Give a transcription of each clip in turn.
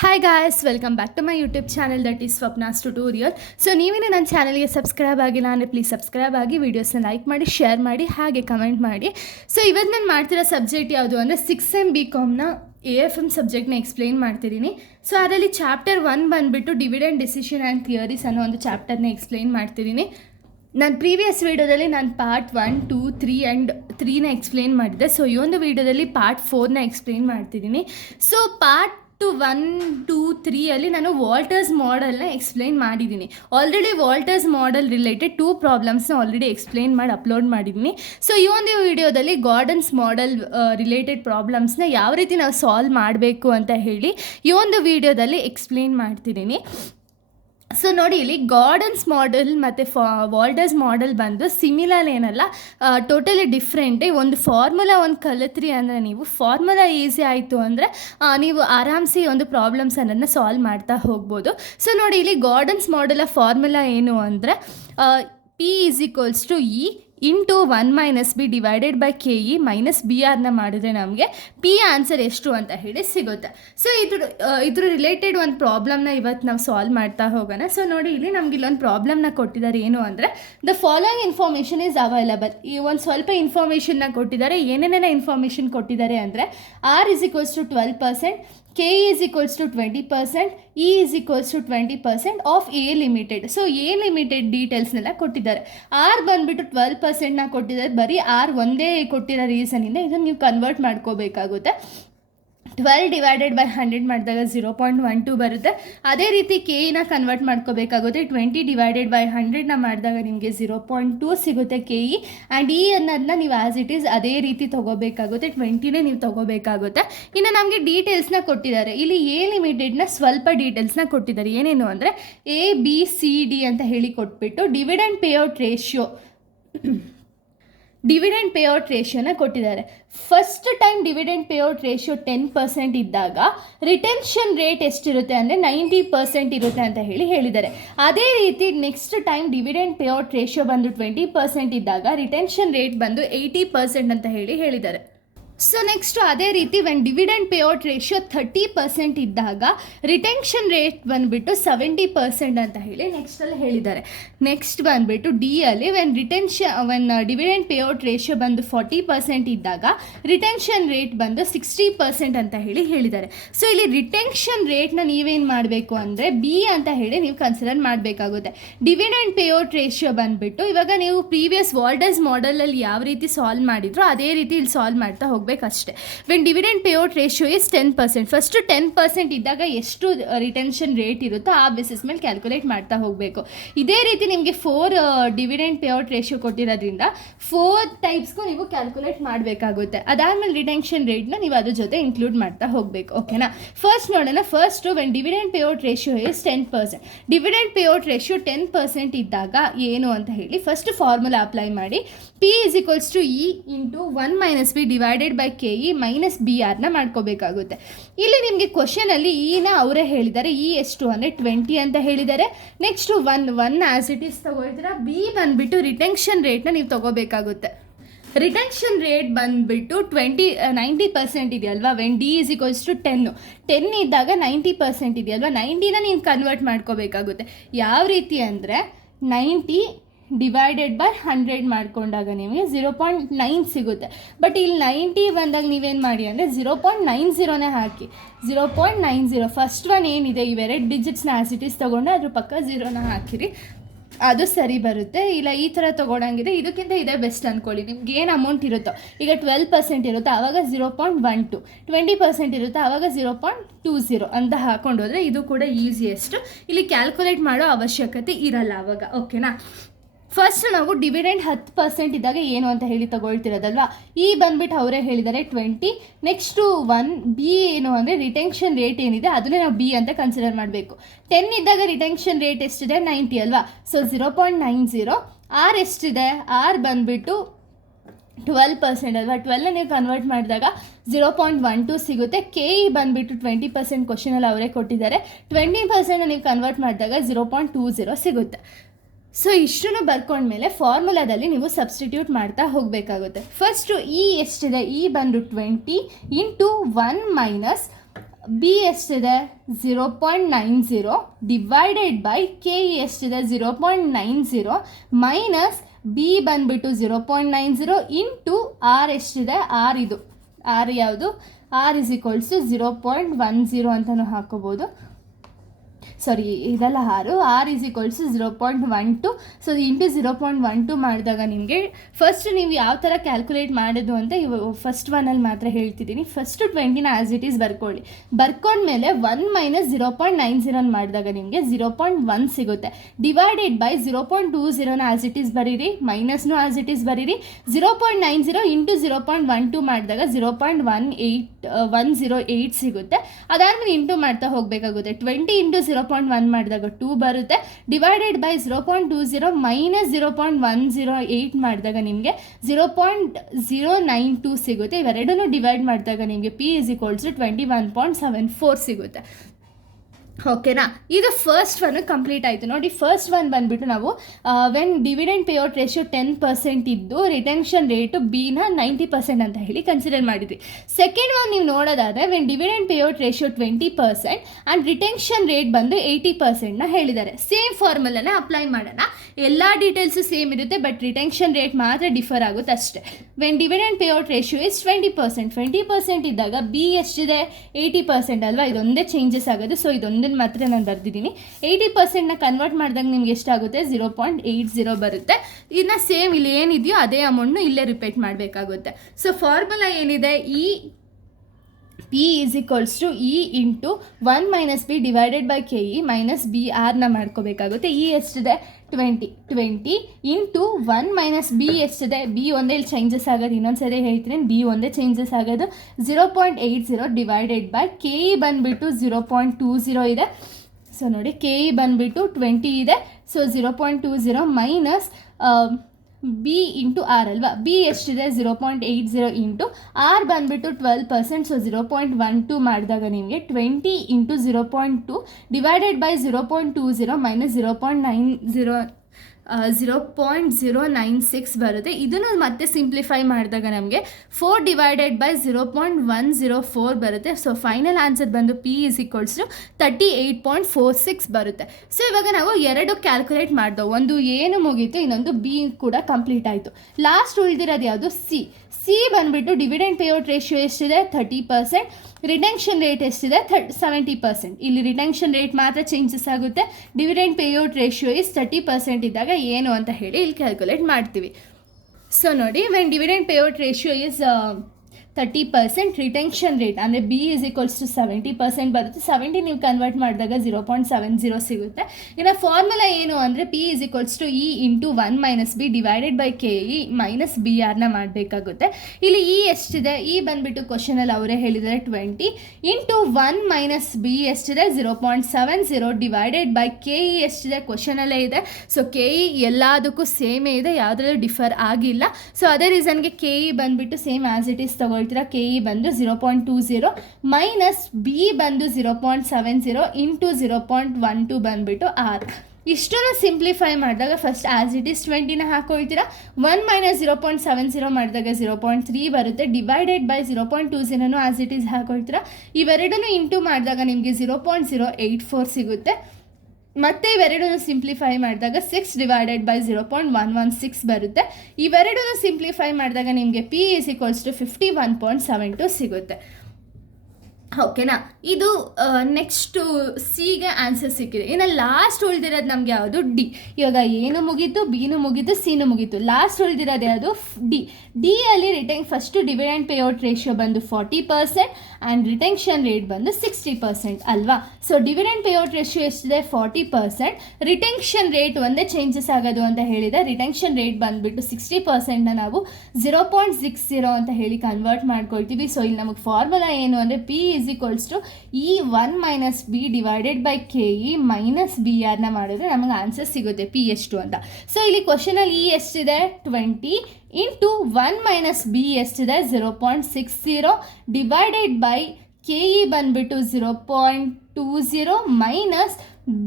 Hi guys, welcome back to my YouTube channel that is Swapna's tutorial. So ನೀವೇನೇ ನನ್ನ ಚಾನಲ್ಗೆ subscribe ಆಗಿಲ್ಲ ಅಂದರೆ ಪ್ಲೀಸ್ ಸಬ್ಸ್ಕ್ರೈಬ್ ಆಗಿ, ವೀಡಿಯೋಸ್ನ ಲೈಕ್ ಮಾಡಿ, ಶೇರ್ ಮಾಡಿ, ಹಾಗೆ ಕಮೆಂಟ್ ಮಾಡಿ. ಸೊ ಇವತ್ತು ನಾನು ಮಾಡ್ತಿರೋ ಸಬ್ಜೆಕ್ಟ್ ಯಾವುದು ಅಂದರೆ 6M BComನ AFM ಸಬ್ಜೆಕ್ಟ್ನ ಎಕ್ಸ್ಪ್ಲೈನ್ ಮಾಡ್ತಿದ್ದೀನಿ. ಸೊ ಅದರಲ್ಲಿ ಚಾಪ್ಟರ್ 1 ಬಂದುಬಿಟ್ಟು ಡಿವಿಡೆಂಡ್ ಡಿಸಿಷನ್ ಆ್ಯಂಡ್ ಥಿಯರೀಸ್ ಅನ್ನೋ ಒಂದು ಚಾಪ್ಟರ್ನ ಎಕ್ಸ್ಪ್ಲೈನ್ ಮಾಡ್ತಿದ್ದೀನಿ. ನಾನು ಪ್ರೀವಿಯಸ್ ವೀಡಿಯೋದಲ್ಲಿ ನಾನು ಪಾರ್ಟ್ 1, 2, 3 ಆ್ಯಂಡ್ 3ನ ಎಕ್ಸ್ಪ್ಲೈನ್ ಮಾಡಿದ್ದೆ. ಸೊ ಈ ಒಂದು ವೀಡಿಯೋದಲ್ಲಿ ಪಾರ್ಟ್ 4ನ ಎಕ್ಸ್ಪ್ಲೈನ್ ಮಾಡ್ತಿದ್ದೀನಿ. ಸೊ ಪಾರ್ಟ್ 1, 2, 3 ಅಲ್ಲಿ ನಾನು ವಾಲ್ಟರ್ಸ್ ಮಾಡೆಲ್ನ ಎಕ್ಸ್ಪ್ಲೈನ್ ಮಾಡಿದ್ದೀನಿ. ಆಲ್ರೆಡಿ ವಾಲ್ಟರ್ಸ್ ಮಾಡೆಲ್ ರಿಲೇಟೆಡ್ 2 ಪ್ರಾಬ್ಲಮ್ಸ್ನ ಆಲ್ರೆಡಿ ಎಕ್ಸ್ಪ್ಲೈನ್ ಮಾಡಿ ಅಪ್ಲೋಡ್ ಮಾಡಿದ್ದೀನಿ. ಸೊ ಈ ಒಂದು ವಿಡಿಯೋದಲ್ಲಿ ಗಾರ್ಡನ್ಸ್ ಮಾಡೆಲ್ ರಿಲೇಟೆಡ್ ಪ್ರಾಬ್ಲಮ್ಸ್ನ ಯಾವ ರೀತಿ ನಾವು ಸಾಲ್ವ್ ಮಾಡಬೇಕು ಅಂತ ಹೇಳಿ ಈ ಒಂದು ವಿಡಿಯೋದಲ್ಲಿ ಎಕ್ಸ್ಪ್ಲೈನ್ ಮಾಡ್ತಿದ್ದೀನಿ. ಸೊ ನೋಡಿ, ಇಲ್ಲಿ ಗಾರ್ಡನ್ಸ್ ಮಾಡೆಲ್ ಮತ್ತು ವಾಲ್ಟರ್ಸ್ ಮಾಡೆಲ್ ಬಂದು ಸಿಮಿಲರ್ ಏನಲ್ಲ, ಟೋಟಲಿ ಡಿಫ್ರೆಂಟೇ. ಒಂದು ಫಾರ್ಮುಲಾ ಕಲಿತ್ರಿ ಅಂದರೆ ನೀವು ಫಾರ್ಮುಲಾ ಈಸಿ ಆಯಿತು ಅಂದರೆ ನೀವು ಆರಾಮ್ಸೆ ಒಂದು ಪ್ರಾಬ್ಲಮ್ಸ್ ಅನ್ನೋದನ್ನ ಸಾಲ್ವ್ ಮಾಡ್ತಾ ಹೋಗ್ಬೋದು. ಸೊ ನೋಡಿ, ಇಲ್ಲಿ ಗಾರ್ಡನ್ಸ್ ಮಾಡೆಲ ಫಾರ್ಮುಲಾ ಏನು ಅಂದರೆ P = E into 1 - B divided by KE - BRನ ಮಾಡಿದ್ರೆ ನಮಗೆ P ಆನ್ಸರ್ ಎಷ್ಟು ಅಂತ ಹೇಳಿ ಸಿಗುತ್ತೆ. ಸೊ ಇದ್ರ ರಿಲೇಟೆಡ್ ಒಂದು ಪ್ರಾಬ್ಲಮ್ನ ಇವತ್ತು ನಾವು ಸಾಲ್ವ್ ಮಾಡ್ತಾ ಹೋಗೋಣ. ಸೊ ನೋಡಿ, ಇಲ್ಲಿ ನಮ್ಗೆ ಇಲ್ಲೊಂದು ಪ್ರಾಬ್ಲಮ್ನ ಕೊಟ್ಟಿದ್ದಾರೆ. ಏನು ಅಂದರೆ the following information is available. ಈ ಒಂದು ಸ್ವಲ್ಪ ಇನ್ಫಾರ್ಮೇಷನ್ನ ಕೊಟ್ಟಿದ್ದಾರೆ. ಏನೇನೇನ ಇನ್ಫಾರ್ಮೇಷನ್ ಕೊಟ್ಟಿದ್ದಾರೆ ಅಂದರೆ R = 12%, K = 20%, E = 20% of A limited. So A limited ಡೀಟೇಲ್ಸ್ನೆಲ್ಲ ಕೊಟ್ಟಿದ್ದಾರೆ. R ಬಂದುಬಿಟ್ಟು 12%ನ ಕೊಟ್ಟಿದ್ದಾರೆ. ಬರೀ R ಒಂದೇ ಕೊಟ್ಟಿರೋ ರೀಸನಿಂದ ಇದನ್ನು ನೀವು ಕನ್ವರ್ಟ್ ಮಾಡ್ಕೋಬೇಕಾಗುತ್ತೆ. 12 ಡಿವೈಡೆಡ್ ಬೈ 100 ಮಾಡಿದಾಗ 0.12 ಬರುತ್ತೆ. ಅದೇ ರೀತಿ ಕೆನ ಕನ್ವರ್ಟ್ ಮಾಡ್ಕೋಬೇಕಾಗುತ್ತೆ. 20 ಡಿವೈಡೆಡ್ ಬೈ 100ನ ಮಾಡಿದಾಗ ನಿಮಗೆ 0.2 ಸಿಗುತ್ತೆ KE. ಆ್ಯಂಡ್ E ಅನ್ನೋದನ್ನ ನೀವು ಆ್ಯಸ್ ಇಟ್ ಈಸ್ ಅದೇ ರೀತಿ ತೊಗೋಬೇಕಾಗುತ್ತೆ. 20ನೇ ನೀವು ತೊಗೋಬೇಕಾಗುತ್ತೆ. ಇನ್ನು ನಮಗೆ ಡೀಟೇಲ್ಸ್ನ ಕೊಟ್ಟಿದ್ದಾರೆ. ಇಲ್ಲಿ A ಲಿಮಿಟೆಡ್ನ ಸ್ವಲ್ಪ ಡೀಟೇಲ್ಸ್ನ ಕೊಟ್ಟಿದ್ದಾರೆ. ಏನೇನು ಅಂದರೆ ABCD ಅಂತ ಹೇಳಿ ಕೊಟ್ಬಿಟ್ಟು ಡಿವಿಡೆಂಡ್ ಪೇಔಟ್ ರೇಷಿಯೋನ ಕೊಟ್ಟಿದ್ದಾರೆ. First time dividend payout ratio 10% ಇದ್ದಾಗ ರಿಟೆನ್ಷನ್ ರೇಟ್ ಎಷ್ಟಿರುತ್ತೆ ಅಂದರೆ 90% ಇರುತ್ತೆ ಅಂತ ಹೇಳಿದ್ದಾರೆ. ಅದೇ ರೀತಿ next time dividend payout ratio ಬಂದು 20% ಇದ್ದಾಗ ರಿಟೆನ್ಷನ್ ರೇಟ್ ಬಂದು 80% ಅಂತ ಹೇಳಿದ್ದಾರೆ. ಸೊ ನೆಕ್ಸ್ಟು ಅದೇ ರೀತಿ ವೆನ್ ಡಿವಿಡೆಂಡ್ ಪೇಔಟ್ ರೇಷಿಯೋ 30% ಇದ್ದಾಗ ರಿಟೆನ್ಷನ್ ರೇಟ್ ಬಂದುಬಿಟ್ಟು 70% ಅಂತ ಹೇಳಿ ನೆಕ್ಸ್ಟಲ್ಲಿ ಹೇಳಿದ್ದಾರೆ. ನೆಕ್ಸ್ಟ್ ಬಂದುಬಿಟ್ಟು ಡಿ ಅಲ್ಲಿ ವೆನ್ ಡಿವಿಡೆಂಡ್ ಪೇಔಟ್ ರೇಷಿಯೋ ಬಂದು 40% ಇದ್ದಾಗ ರಿಟೆನ್ಷನ್ ರೇಟ್ ಬಂದು 60% ಅಂತ ಹೇಳಿದ್ದಾರೆ. ಸೊ ಇಲ್ಲಿ ರಿಟೆನ್ಷನ್ ರೇಟ್ನ ನೀವೇನು ಮಾಡಬೇಕು ಅಂದರೆ ಬಿ ಅಂತ ಹೇಳಿ ನೀವು ಕನ್ಸಿಡರ್ ಮಾಡಬೇಕಾಗುತ್ತೆ. ಡಿವಿಡೆಂಡ್ ಪೇಔಟ್ ರೇಷಿಯೋ ಬಂದುಬಿಟ್ಟು ಇವಾಗ ನೀವು ಪ್ರೀವಿಯಸ್ ವಾಲ್ಟರ್ಸ್ ಮಾಡೆಲಲ್ಲಿ ಯಾವ ರೀತಿ ಸಾಲ್ವ್ ಮಾಡಿದ್ರು ಅದೇ ರೀತಿ ಇಲ್ಲಿ ಸಾಲ್ವ್ ಮಾಡ್ತಾ ಹೋಗ್ಬೇಕು ಅಷ್ಟೇ. When dividend payout ratio is 10%, first 10% ಇದ್ದಾಗ ಎಷ್ಟು ರಿಟೆನ್ಷನ್ ರೇಟ್ ಇರುತ್ತೋ ಆ ಬೇಸಿಸ್ ಮೇಲೆ ಕ್ಯಾಲ್ಕುಲೇಟ್ ಮಾಡ್ತಾ ಹೋಗಬೇಕು. ಇದೇ ರೀತಿ ನಿಮಗೆ 4 ಡಿವಿಡೆಂಡ್ ಪೇಔಟ್ ರೇಷಿಯೋ ಕೊಟ್ಟಿರೋದ್ರಿಂದ 4 ಟೈಪ್ಸ್ಗೂ ನೀವು ಕ್ಯಾಲ್ಕುಲೇಟ್ ಮಾಡಬೇಕಾಗುತ್ತೆ. ಅದಾದಮೇಲೆ ರಿಟೆನ್ಷನ್ ರೇಟ್ನ ನೀವು ಅದ್ರ ಜೊತೆ ಇನ್ಕ್ಲೂಡ್ ಮಾಡ್ತಾ ಹೋಗಬೇಕು. ಓಕೆನಾ? ಫಸ್ಟ್ ನೋಡೋಣ. First when dividend payout ratio is 10%, dividend payout ratio 10% ಇದ್ದಾಗ ಏನು ಅಂತ ಹೇಳಿ ಫಸ್ಟ್ ಫಾರ್ಮುಲಾ ಅಪ್ಲೈ ಮಾಡಿ. P = E into 1 - B divided by KE - BRನ ಮಾಡ್ಕೋಬೇಕಾಗುತ್ತೆ. ಇಲ್ಲಿ ನಿಮಗೆ ಕ್ವಶನಲ್ಲಿ ಇನ ಅವರೇ ಹೇಳಿದ್ದಾರೆ. E ಎಷ್ಟು ಅಂದರೆ 20 ಅಂತ ಹೇಳಿದ್ದಾರೆ. ನೆಕ್ಸ್ಟು 1 ಆ್ಯಸ್ ಇಟ್ ಈಸ್ ತೊಗೊಳ್ತೀರಾ. B ಬಂದುಬಿಟ್ಟು ರಿಟೆನ್ಷನ್ ರೇಟ್ನ ನೀವು ತೊಗೋಬೇಕಾಗುತ್ತೆ. ರಿಟೆನ್ಷನ್ ರೇಟ್ ಬಂದುಬಿಟ್ಟು 90% ಇದೆಯಲ್ವಾ. ವೆನ್ D = 10 ಇದ್ದಾಗ 90% ಇದೆಯಲ್ವಾ. 90ನ ನೀವು ಕನ್ವರ್ಟ್ ಮಾಡ್ಕೋಬೇಕಾಗುತ್ತೆ. ಯಾವ ರೀತಿ ಅಂದರೆ 90 ಡಿವೈಡೆಡ್ ಬೈ 100 ಮಾಡಿಕೊಂಡಾಗ ನಿಮಗೆ 0.9 ಸಿಗುತ್ತೆ. ಬಟ್ ಇಲ್ಲಿ 90 ಬಂದಾಗ ನೀವೇನು ಮಾಡಿ ಅಂದರೆ 0.90ನೇ ಹಾಕಿ. 0.90 ಫಸ್ಟ್ ಒನ್ ಏನಿದೆ ಇವೆರಡು ಡಿಜಿಟ್ಸ್ನ ಆ್ಯಸ್ ಇಟ್ ಈಸ್ ತೊಗೊಂಡು ಅದ್ರ ಪಕ್ಕ 0ನ ಹಾಕಿರಿ, ಅದು ಸರಿ ಬರುತ್ತೆ. ಇಲ್ಲ ಈ ಥರ ತೊಗೊಳಂಗಿದೆ, ಇದಕ್ಕಿಂತ ಇದೇ ಬೆಸ್ಟ್ ಅಂದ್ಕೊಳ್ಳಿ. ನಿಮ್ಗೆ ಏನು ಅಮೌಂಟ್ ಇರುತ್ತೋ, ಈಗ 12% ಇರುತ್ತೋ ಆವಾಗ 0.12, 20% ಇರುತ್ತೋ ಆವಾಗ 0.20 ಅಂತ ಹಾಕೊಂಡೋದ್ರೆ ಇದು ಕೂಡ ಈಸಿಯೆಸ್ಟ್. ಇಲ್ಲಿ ಕ್ಯಾಲ್ಕುಲೇಟ್ ಮಾಡೋ ಅವಶ್ಯಕತೆ ಇರಲ್ಲ ಆವಾಗ. ಓಕೆನಾ? ಫಸ್ಟ್ ನಾವು ಡಿವಿಡೆಂಡ್ 10% ಇದ್ದಾಗ ಏನು ಅಂತ ಹೇಳಿ ತಗೊಳ್ತಿರೋದಲ್ವಾ. ಈ ಬಂದುಬಿಟ್ಟು ಅವರೇ ಹೇಳಿದ್ದಾರೆ 20. ನೆಕ್ಸ್ಟು 1 B ಏನು ಅಂದರೆ ರಿಟೆನ್ಷನ್ ರೇಟ್ ಏನಿದೆ ಅದನ್ನೇ ನಾವು B ಅಂತ ಕನ್ಸಿಡರ್ ಮಾಡಬೇಕು. 10 ಇದ್ದಾಗ ರಿಟೆನ್ಷನ್ ರೇಟ್ ಎಷ್ಟಿದೆ 90 ಅಲ್ವಾ. ಸೊ 0.90. R ಎಷ್ಟಿದೆ? R ಬಂದುಬಿಟ್ಟು 12% ಅಲ್ವಾ. 12 ನೀವು ಕನ್ವರ್ಟ್ ಮಾಡಿದಾಗ 0.12 ಸಿಗುತ್ತೆ. KE ಬಂದುಬಿಟ್ಟು 20% ಕ್ವಶನಲ್ಲಿ ಅವರೇ ಕೊಟ್ಟಿದ್ದಾರೆ. 20% ನೀವು ಕನ್ವರ್ಟ್ ಮಾಡಿದಾಗ 0.20 ಸಿಗುತ್ತೆ. ಸೊ ಇಷ್ಟನ್ನು ಬರ್ಕೊಂಡ್ಮೇಲೆ ಫಾರ್ಮುಲಾದಲ್ಲಿ ನೀವು ಸಬ್ಸ್ಟಿಟ್ಯೂಟ್ ಮಾಡ್ತಾ ಹೋಗಬೇಕಾಗುತ್ತೆ. ಫಸ್ಟು E ಎಷ್ಟಿದೆ? E ಬಂದು 20 ಇಂಟು 1 - ಬಿ ಎಷ್ಟಿದೆ 0.90 ಡಿವೈಡೆಡ್ ಬೈ ಕೆ ಇ ಎಷ್ಟಿದೆ 0.90 ಮೈನಸ್ ಬಿ ಬಂದುಬಿಟ್ಟು 0.90 ಇಂಟು ಆರ್ ಎಷ್ಟಿದೆ ಆರ್ ಯಾವುದು ಆರ್ ಇಸ್ ಈಕ್ವಲ್ಸ್ 0.10 ಅಂತಲೂ ಹಾಕೋಬೋದು. ಸಾರಿ ಇದೆಲ್ಲ R is equals 0.12. So into 0.12 ಮಾಡಿದಾಗ ನಿಮಗೆ ಫಸ್ಟ್ ನೀವು ಯಾವ ಥರ ಕ್ಯಾಲ್ಕುಲೇಟ್ ಮಾಡೋದು ಅಂತ ಫಸ್ಟ್ ಒನ್ನಲ್ಲಿ ಮಾತ್ರ ಹೇಳ್ತಿದ್ದೀನಿ. ಫಸ್ಟ್ 20ನ ಆ್ಯಸ್ ಇಟ್ ಈಸ್ ಬರ್ಕೊಂಡ್ಮೇಲೆ 1 ಮೈನಸ್ 0.90 ಮಾಡಿದಾಗ ನಿಮಗೆ 0.1 ಸಿಗುತ್ತೆ. ಡಿವೈಡೆಡ್ ಬೈ 0.20ನ ಆ್ಯಸ್ ಇಟ್ ಈಸ್ ಬರೀರಿ, ಮೈನಸ್ನು ಆ್ಯಸ್ ಇಟ್ ಈಸ್ ಬರೀರಿ. 0.90 ಇಂಟು 0.12 ಮಾಡಿದಾಗ 0.108 ಸಿಗುತ್ತೆ. ಅದಾದಮೇಲೆ ಇಂಟು ಮಾಡ್ತಾ ಹೋಗಬೇಕಾಗುತ್ತೆ. 20 ಇಂಟು 0.1 ಮಾಡಿದಾಗ 2 ಬರುತ್ತೆ. ಡಿವೈಡೆಡ್ ಬೈ 0.20 ಮೈನಸ್ 0.108 ಮಾಡಿದಾಗ ನಿಮಗೆ 0.092 ಸಿಗುತ್ತೆ. ಇವೆರಡನ್ನೂ ಡಿವೈಡ್ ಮಾಡಿದಾಗ ನಿಮಗೆ ಪಿ ಇಸ್ ಈಕ್ವಲ್ಸ್ 21.74 ಸಿಗುತ್ತೆ. ಓಕೆನಾ, ಇದು ಫಸ್ಟ್ ಒನ್ ಕಂಪ್ಲೀಟ್ ಆಯಿತು. ನೋಡಿ ಫಸ್ಟ್ ಒನ್ ಬಂದುಬಿಟ್ಟು ನಾವು ವೆನ್ ಡಿವಿಡೆಂಡ್ ಪೇಔಟ್ ರೇಷಿಯೋ 10% ಇದ್ದು ರಿಟೆನ್ಷನ್ ರೇಟು ಬಿನ 90% ಅಂತ ಹೇಳಿ ಕನ್ಸಿಡರ್ ಮಾಡಿದ್ವಿ. ಸೆಕೆಂಡ್ ಒನ್ ನೀವು ನೋಡೋದಾದರೆ when dividend payout ratio 20% and retention rate ಬಂದು 80%ನ ಹೇಳಿದ್ದಾರೆ. ಸೇಮ್ ಫಾರ್ಮುಲಾನ ಅಪ್ಲೈ ಮಾಡೋಣ. ಎಲ್ಲ ಡೀಟೇಲ್ಸು ಸೇಮ್ ಇರುತ್ತೆ, ಬಟ್ ರಿಟೆನ್ಷನ್ ರೇಟ್ ಮಾತ್ರ ಡಿಫರ್ ಆಗುತ್ತೆ ಅಷ್ಟೇ. When dividend payout ratio is 20% ಇದ್ದಾಗ ಬಿ ಎಷ್ಟಿದೆ 80% ಅಲ್ವಾ, ಇದೊಂದೇ ಚೇಂಜಸ್ ಆಗೋದು. ಸೊ ಇದೊಂದೇ ಮಾತ್ರ ನಾನು ಬರೆದಿದ್ದೀನಿ. 80%ನ ಕನ್ವರ್ಟ್ ಮಾಡಿದಾಗ ನಿಮ್ಗೆ ಎಷ್ಟಾಗುತ್ತೆ 0.80 ಬರುತ್ತೆ. ಇನ್ನು ಸೇಮ್ ಇಲ್ಲಿ ಏನಿದೆಯೋ ಅದೇ ಅಮೌಂಟ್ನು ಇಲ್ಲೇ ರಿಪೀಟ್ ಮಾಡಬೇಕಾಗುತ್ತೆ. ಸೊ ಫಾರ್ಮುಲಾ ಏನಿದೆ P is equals to E into 1 minus B divided by K E minus B ಆರ್ನ ಮಾಡ್ಕೋಬೇಕಾಗುತ್ತೆ. ಇ ಎಷ್ಟಿದೆ 20 ಇಂಟು 1 ಮೈನಸ್ ಬಿ ಎಷ್ಟಿದೆ, ಬಿ ಒಂದೇ ಇಲ್ಲಿ ಚೇಂಜಸ್ ಆಗೋದು, ಇನ್ನೊಂದು ಸರಿ ಹೇಳ್ತೀನಿ, ಬಿ ಒಂದೇ ಚೇಂಜಸ್ ಆಗೋದು 0.80 ಡಿವೈಡೆಡ್ ಬೈ ಕೆ ಇ ಬಂದುಬಿಟ್ಟು 0.20 ಇದೆ. ಸೊ ನೋಡಿ ಕೆ ಇ ಬಂದುಬಿಟ್ಟು 20 ಇದೆ. So 0.20 minus B into R ಅಲ್ವಾ, ಬಿ ಎಷ್ಟಿದೆ 0.80 ಇಂಟು ಆರ್ ಬಂದುಬಿಟ್ಟು 12%. ಸೊ 0.12 ಮಾಡಿದಾಗ ನಿಮಗೆ 20 ಇಂಟು 0.2 ಡಿವೈಡೆಡ್ ಬೈ 0.20 ಮೈನಸ್ 0.096 ಬರುತ್ತೆ. ಇದನ್ನು ಮತ್ತೆ ಸಿಂಪ್ಲಿಫೈ ಮಾಡಿದಾಗ ನಮಗೆ 4 ಡಿವೈಡೆಡ್ ಬೈ 0.104 ಬರುತ್ತೆ. ಸೊ ಫೈನಲ್ ಆನ್ಸರ್ ಬಂದು ಪಿ ಇಸ್ ಈಕ್ವಲ್ಸ್ ಟು 38.46 ಬರುತ್ತೆ. ಸೊ ಇವಾಗ ನಾವು ಎರಡು ಕ್ಯಾಲ್ಕುಲೇಟ್ ಮಾಡಿದೆವು, ಒಂದು ಏನು ಮುಗೀತು, ಇನ್ನೊಂದು ಬಿ ಕೂಡ ಕಂಪ್ಲೀಟ್ ಆಯಿತು. ಲಾಸ್ಟ್ ಉಳಿದಿರೋದು ಯಾವುದು ಸಿ ಬಂದುಬಿಟ್ಟು ಡಿವಿಡೆಂಡ್ ಪೇಔಟ್ ರೇಷಿಯೋ ಎಷ್ಟಿದೆ 30%, ರಿಟೆನ್ಷನ್ ರೇಟ್ ಎಷ್ಟಿದೆ 70%. ಇಲ್ಲಿ ರಿಟೆನ್ಷನ್ ರೇಟ್ ಮಾತ್ರ ಚೇಂಜಸ್ ಆಗುತ್ತೆ. ಡಿವಿಡೆಂಡ್ ಪೇಔಟ್ ರೇಷಿಯೋ ಇಸ್ 30% ಇದ್ದಾಗ ಏನು ಅಂತ ಹೇಳಿ ಇಲ್ಲಿ ಕ್ಯಾಲ್ಕುಲೇಟ್ ಮಾಡ್ತೀವಿ. ಸೊ ನೋಡಿ when dividend payout ratio is 30%, retention rate ಅಂದರೆ ಬಿ ಇಸ್ ಈಕ್ವಲ್ಸ್ ಟು 70% ಬರುತ್ತೆ. 70 ನೀವು ಕನ್ವರ್ಟ್ ಮಾಡಿದಾಗ 0.70 ಸಿಗುತ್ತೆ. ಇನ್ನು ಫಾರ್ಮುಲಾ ಏನು ಅಂದರೆ P is equals to E into 1 minus B divided by K E minus B ಆರ್ನ ಮಾಡಬೇಕಾಗುತ್ತೆ. ಇಲ್ಲಿ ಇ ಎಷ್ಟಿದೆ, ಇ ಬಂದುಬಿಟ್ಟು ಕ್ವಶನಲ್ಲಿ ಅವರೇ ಹೇಳಿದ್ದಾರೆ 20 ಇಂಟು 1 ಮೈನಸ್ ಬಿ ಎಷ್ಟಿದೆ 0.70 ಡಿವೈಡೆಡ್ ಬೈ ಕೆ ಇ ಎಷ್ಟಿದೆ ಕ್ವಶನಲ್ಲೇ ಇದೆ. ಸೊ ಕೆ ಇ ಎಲ್ಲದಕ್ಕೂ ಸೇಮೇ ಇದೆ, ಯಾವುದ್ರಲ್ಲೂ ಡಿಫರ್ ಆಗಿಲ್ಲ. ಸೊ ಅದೇ ರೀಸನ್ಗೆ ಕೆ ಇ ಬಂದುಬಿಟ್ಟು ಸೇಮ್ ಆ್ಯಸ್ ಇಟ್ ಈಸ್ ತಗೊಳ್ತೀರಾ. ಕೆ ಇ ಬಂದು 0.20 ಮೈನಸ್ ಬಿ ಬಂದು 0.70 ಇಂಟು 0.12 ಬಂದುಬಿಟ್ಟು ಆರ್. ಇಷ್ಟನ್ನು ಸಿಂಪ್ಲಿಫೈ ಮಾಡಿದಾಗ ಫಸ್ಟ್ ಆ್ಯಸ್ ಇಟ್ ಈಸ್ 20ನ ಹಾಕೊಳ್ತೀರಾ. 1 ಮೈನಸ್ 0.70 ಮಾಡಿದಾಗ 0.3 ಬರುತ್ತೆ. Divided by 0.20 as it is ಹಾಕೊಳ್ತೀರಾ. ಇವೆರಡನ್ನು ಇಂಟು ಮಾಡಿದಾಗ ನಿಮಗೆ 0.084 ಸಿಗುತ್ತೆ. ಮತ್ತೆ ಇವೆರಡನ್ನು ಸಿಂಪ್ಲಿಫೈ ಮಾಡಿದಾಗ 6 ಡಿವೈಡೆಡ್ ಬೈ 0.116 ಬರುತ್ತೆ. ಇವೆರಡನ್ನು ಸಿಂಪ್ಲಿಫೈ ಮಾಡಿದಾಗ ನಿಮಗೆ ಪಿ ಇಸ್ ಈಕ್ವಲ್ಸ್ ಟು 51.72 ಸಿಗುತ್ತೆ. ಓಕೆನಾ, ಇದು ನೆಕ್ಸ್ಟು ಸಿಗೆ ಆನ್ಸರ್ ಸಿಕ್ಕಿದೆ. ಇನ್ನು ಲಾಸ್ಟ್ ಉಳಿದಿರೋದು ನಮಗೆ ಯಾವುದು ಡಿ. ಇವಾಗ ಏನು ಮುಗೀತು, ಬಿನು ಮುಗೀತು, ಸಿನು ಮುಗೀತು. ಲಾಸ್ಟ್ ಉಳಿದಿರೋದು ಯಾವುದು ಡಿ ಅಲ್ಲಿ ಫಸ್ಟು ಡಿವಿಡೆಂಡ್ ಪೇಔಟ್ ರೇಷಿಯೋ ಬಂದು 40% ಆ್ಯಂಡ್ ರಿಟೆನ್ಷನ್ ರೇಟ್ ಬಂದು 60% ಅಲ್ವಾ. ಸೊ ಡಿವಿಡೆಂಡ್ ಪೇಔಟ್ ರೇಷಿಯೋ ಎಷ್ಟಿದೆ 40%, ರಿಟೆನ್ಷನ್ ರೇಟ್ ಒಂದೇ ಚೇಂಜಸ್ ಆಗೋದು ಅಂತ ಹೇಳಿದೆ. ರಿಟೆನ್ಷನ್ ರೇಟ್ ಬಂದುಬಿಟ್ಟು 60%ನ ನಾವು 0.60 ಅಂತ ಹೇಳಿ ಕನ್ವರ್ಟ್ ಮಾಡ್ಕೊಳ್ತೀವಿ. ಸೊ ಇಲ್ಲಿ ನಮಗೆ ಫಾರ್ಮುಲಾ ಏನು ಅಂದರೆ P is equals to E 1 minus B divided by K E minus B ಆರ್ನ ಮಾಡಿದ್ರೆ ನಮಗೆ ಆನ್ಸರ್ ಸಿಗುತ್ತೆ ಪಿ ಎಷ್ಟು ಅಂತ. ಸೊ ಇಲ್ಲಿ ಕ್ವಶನಲ್ಲಿ ಇ ಎಷ್ಟಿದೆ 20 ಇಂಟು 1 ಮೈನಸ್ ಬಿ ಎಷ್ಟಿದೆ 0.60 ಡಿವೈಡೆಡ್ ಬೈ ಕೆ ಇ ಬಂದುಬಿಟ್ಟು 0.20 ಮೈನಸ್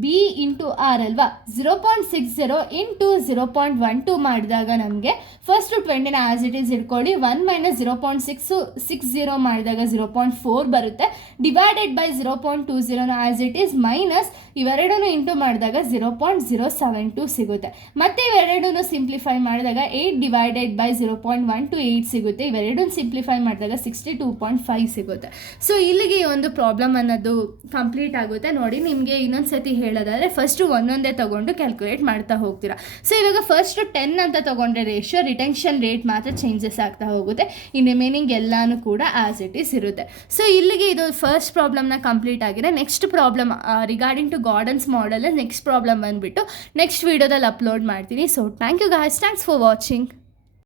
ಬಿ ಇಂಟು ಆರ್ ಅಲ್ವಾ, 0.60 ಇಂಟು 0.12 ಮಾಡಿದಾಗ ನಮಗೆ ಫಸ್ಟು 20ನ ಆ್ಯಸ್ ಇಟ್ ಈಸ್ ಇಟ್ಕೊಳ್ಳಿ, 1 ಮೈನಸ್ 0.660 ಮಾಡಿದಾಗ 0.4 ಬರುತ್ತೆ, ಡಿವೈಡೆಡ್ ಬೈ 0.20ನ ಆ್ಯಸ್ ಇಟ್ ಈಸ್ ಮೈನಸ್ ಇವೆರಡೂ ಇಂಟು ಮಾಡಿದಾಗ 0.072 ಸಿಗುತ್ತೆ. ಮತ್ತು ಇವೆರಡೂ ಸಿಂಪ್ಲಿಫೈ ಮಾಡಿದಾಗ 8 ಡಿವೈಡೆಡ್ ಬೈ 0.1 8 ಸಿಗುತ್ತೆ. ಇವೆರಡೂ ಸಿಂಪ್ಲಿಫೈ ಮಾಡಿದಾಗ 62.5 ಸಿಗುತ್ತೆ. ಸೊ ಇಲ್ಲಿಗೆ ಈ ಒಂದು ಪ್ರಾಬ್ಲಮ್ ಅನ್ನೋದು ಕಂಪ್ಲೀಟ್ ಆಗುತ್ತೆ. ನೋಡಿ, ನಿಮಗೆ ಇನ್ನೊಂದು ಸತಿ ಹೇಳೋದಾದರೆ ಫಸ್ಟು ಒಂದೊಂದೇ ತೊಗೊಂಡು ಕ್ಯಾಲ್ಕುಲೇಟ್ ಮಾಡ್ತಾ ಹೋಗ್ತೀರಾ. ಸೊ ಇವಾಗ ಫಸ್ಟ್ 10 ಅಂತ ತೊಗೊಂಡ್ರೆ ರೇಷಿಯೋ, ರಿಟೆನ್ಷನ್ ರೇಟ್ ಮಾತ್ರ ಚೇಂಜಸ್ ಆಗ್ತಾ ಹೋಗುತ್ತೆ, ಇನ್ ರಿಮೈನಿಂಗ್ ಎಲ್ಲಾನು ಕೂಡ ಆ್ಯಸ್ ಇಟ್ ಈಸ್ ಇರುತ್ತೆ. ಸೊ ಇಲ್ಲಿಗೆ ಇದು ಫಸ್ಟ್ ಪ್ರಾಬ್ಲಮ್ನ ಕಂಪ್ಲೀಟ್ ಆಗಿದೆ. Next problem regarding to Gordon's model next problem ಬಂದುಬಿಟ್ಟು ನೆಕ್ಸ್ಟ್ ವೀಡಿಯೋದಲ್ಲಿ ಅಪ್ಲೋಡ್ ಮಾಡ್ತೀನಿ. So thank you guys, thanks for watching.